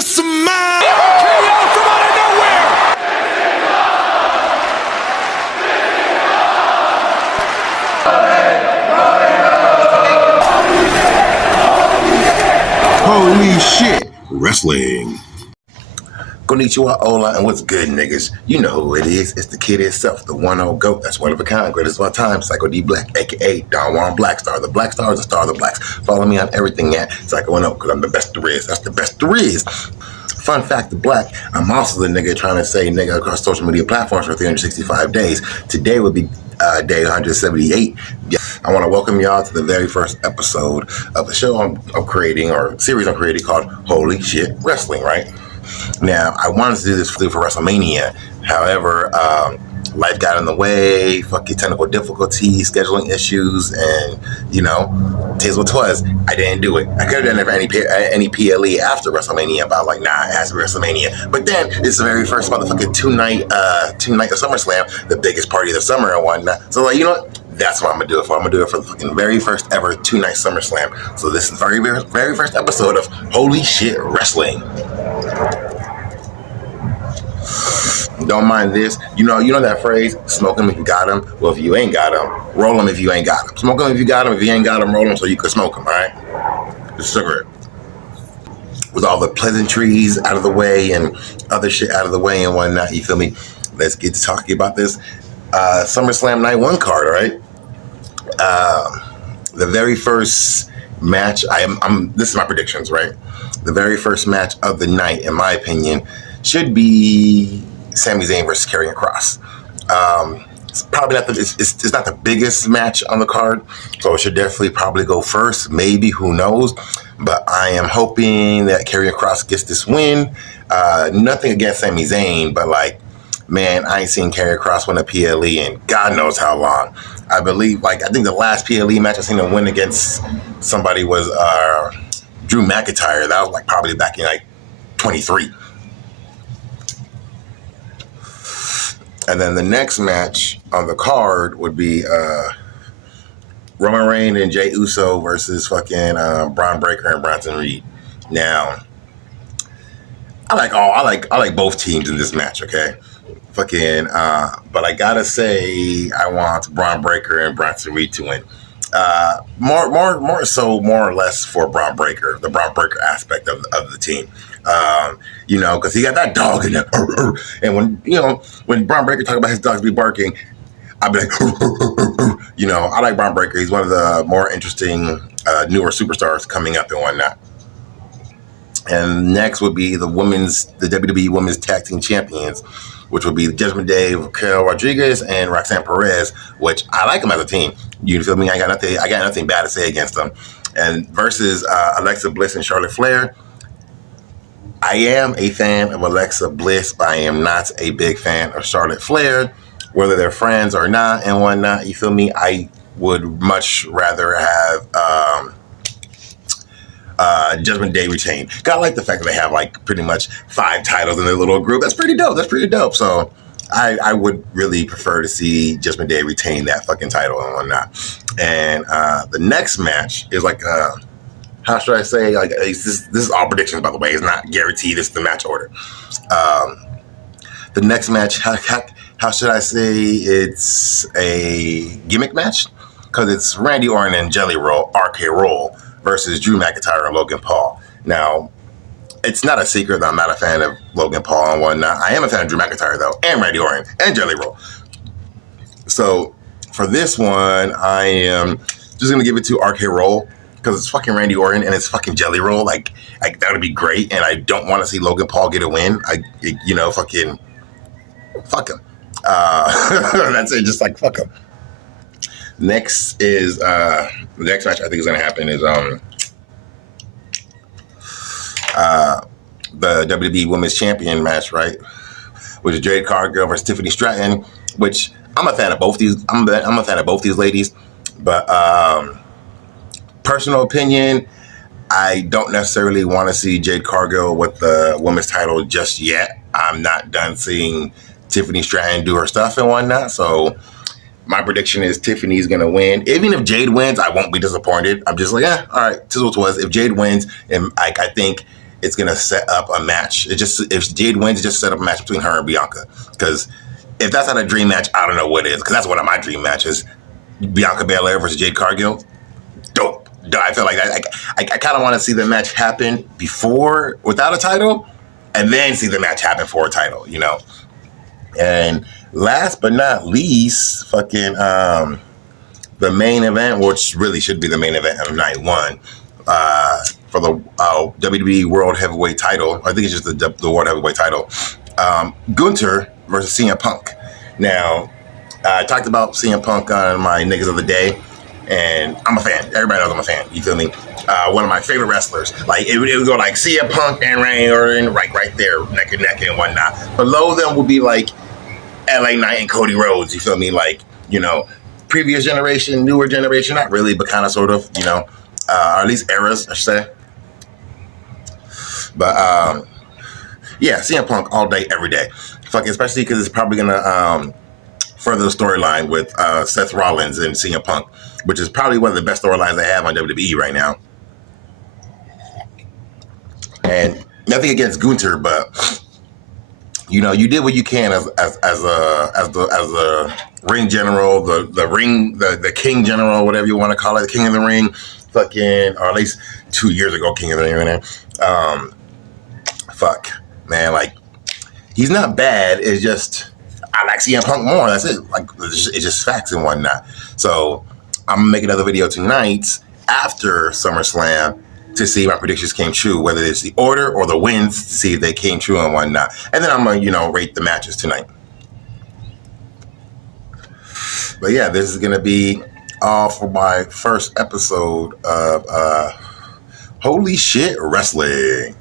this man! KO from out of nowhere! Holy shit, wrestling. Konnichiwa, hola, and what's good, niggas? You know who it is. It's the kid itself, the 1-0 GOAT. That's one of a kind, greatest of all time, Psycho D Black, a.k.a. Don Juan Blackstar. The Black Star is the star of the blacks. Follow me on everything at Psycho 1-0, because I'm the best there is. That's the best there is. Fun fact, the black, I'm also the nigga trying to say nigga across social media platforms for 365 days. Today would be day 178. I want to welcome y'all to the very first episode of a show I'm creating, or series I'm creating, called Holy Shit Wrestling, right? Now, I wanted to do this for WrestleMania. However, life got in the way, fucking technical difficulties, scheduling issues, and, you know, tis what 'twas. I didn't do it. I could have done it for any PLE after WrestleMania, but I was like, nah, it has to be WrestleMania. But then, it's the very first motherfucking two-night of SummerSlam, the biggest party of the summer and whatnot. So, like, you know what? That's what I'm going to do it for. I'm going to do it for the fucking very first ever two-night SummerSlam. So this is the very first episode of Holy Shit Wrestling. Don't mind this. You know that phrase, smoke them if you got them. Well, if you ain't got them, roll them if you ain't got them. Smoke them if you got them. If you ain't got them, roll them so you can smoke them, all right? Just sugar it. With all the pleasantries out of the way and other shit out of the way and whatnot, you feel me? Let's get to talking about this SummerSlam Night 1 card, all right? The very first match, this is my predictions, right? The very first match of the night, in my opinion, should be Sami Zayn versus Karrion Kross. It's probably not it's not the biggest match on the card, so it should definitely probably go first. Maybe, who knows? But I am hoping that Karrion Kross gets this win. Nothing against Sami Zayn, but like, man, I ain't seen Karrion Kross win a PLE in God knows how long. I think the last PLE match I seen him win against somebody was Drew McIntyre. That was like probably back in like 23. And then the next match on the card would be Roman Reigns and Jey Uso versus fucking Bron Breakker and Bronson Reed. Now, I like both teams in this match, okay? Fucking, but I gotta say, I want Bron Breakker and Bronson Reed to win. More so, more or less for Bron Breakker, the Bron Breakker aspect of the team. You know, because he got that dog in there. And when Bron Breakker talk about his dogs be barking, I'd be like, you know, I like Bron Breakker. He's one of the more interesting, newer superstars coming up and whatnot. And next would be the WWE Women's Tag Team Champions, which would be Judgment Day, Raquel Rodriguez and Roxanne Perez, which I like them as a team. You feel me? I got nothing bad to say against them. And versus Alexa Bliss and Charlotte Flair. I am a fan of Alexa Bliss, but I am not a big fan of Charlotte Flair, whether they're friends or not and whatnot. You feel me? I would much rather have Judgment Day retain. I like the fact that they have like pretty much 5 titles in their little group. That's pretty dope. So I would really prefer to see Judgment Day retain that fucking title and whatnot. And the next match is like how should I say? Like this is all predictions, by the way. It's not guaranteed. It's the match order. The next match, how should I say? It's a gimmick match because it's Randy Orton and Jelly Roll, RK Roll, versus Drew McIntyre and Logan Paul. Now, it's not a secret that I'm not a fan of Logan Paul and whatnot. I am a fan of Drew McIntyre though, and Randy Orton and Jelly Roll. So for this one, I am just gonna give it to RK Roll, because it's fucking Randy Orton and it's fucking Jelly Roll. Like that would be great. And I don't want to see Logan Paul get a win. Fuck him. That's it. Just like, fuck him. Next is, the next match I think is going to happen is the WWE Women's Champion match, right? Which is Jade Cargill versus Tiffany Stratton, which I'm a fan of both these. I'm a fan of both these ladies. But, personal opinion, I don't necessarily want to see Jade Cargill with the women's title just yet. I'm not done seeing Tiffany Stratton do her stuff and whatnot. So my prediction is Tiffany's going to win. Even if Jade wins, I won't be disappointed. I'm just like, all right, tis what it was. If Jade wins, and I think it's gonna set up a match. If Jade wins, it just set up a match between her and Bianca. Because if that's not a dream match, I don't know what is. Because that's one of my dream matches. Bianca Belair versus Jade Cargill. Dope. I feel like I kind of want to see the match happen before without a title, and then see the match happen for a title. You know. And last but not least, fucking the main event, which really should be the main event of night one, for the WWE World Heavyweight title. I think it's just the World Heavyweight title. Gunther versus CM Punk. Now, I talked about CM Punk on my Niggas of the Day, and I'm a fan. Everybody knows I'm a fan. You feel me? One of my favorite wrestlers. Like, it would go like CM Punk and Randy Orton, right there, neck and neck and whatnot. Below them would be like LA Knight and Cody Rhodes. You feel me? Like, you know, previous generation, newer generation, not really, but kind of sort of, you know, or at least eras, I should say. But yeah, CM Punk all day, every day. Fucking, especially because it's probably gonna further the storyline with Seth Rollins and CM Punk, which is probably one of the best storylines they have on WWE right now. And nothing against Gunther, but you know, you did what you can as a ring general, the king general, whatever you want to call it, the king of the ring, fucking, or at least 2 years ago, king of the ring. Fuck, man, like, he's not bad. It's just I like CM Punk more. That's it. Like, it's just facts and whatnot. So I'm gonna make another video tonight after SummerSlam to see if my predictions came true, whether it's the order or the wins, to see if they came true and whatnot. And then I'm gonna, you know, rate the matches tonight. But yeah, this is gonna be all for my first episode of Holy Shit Wrestling.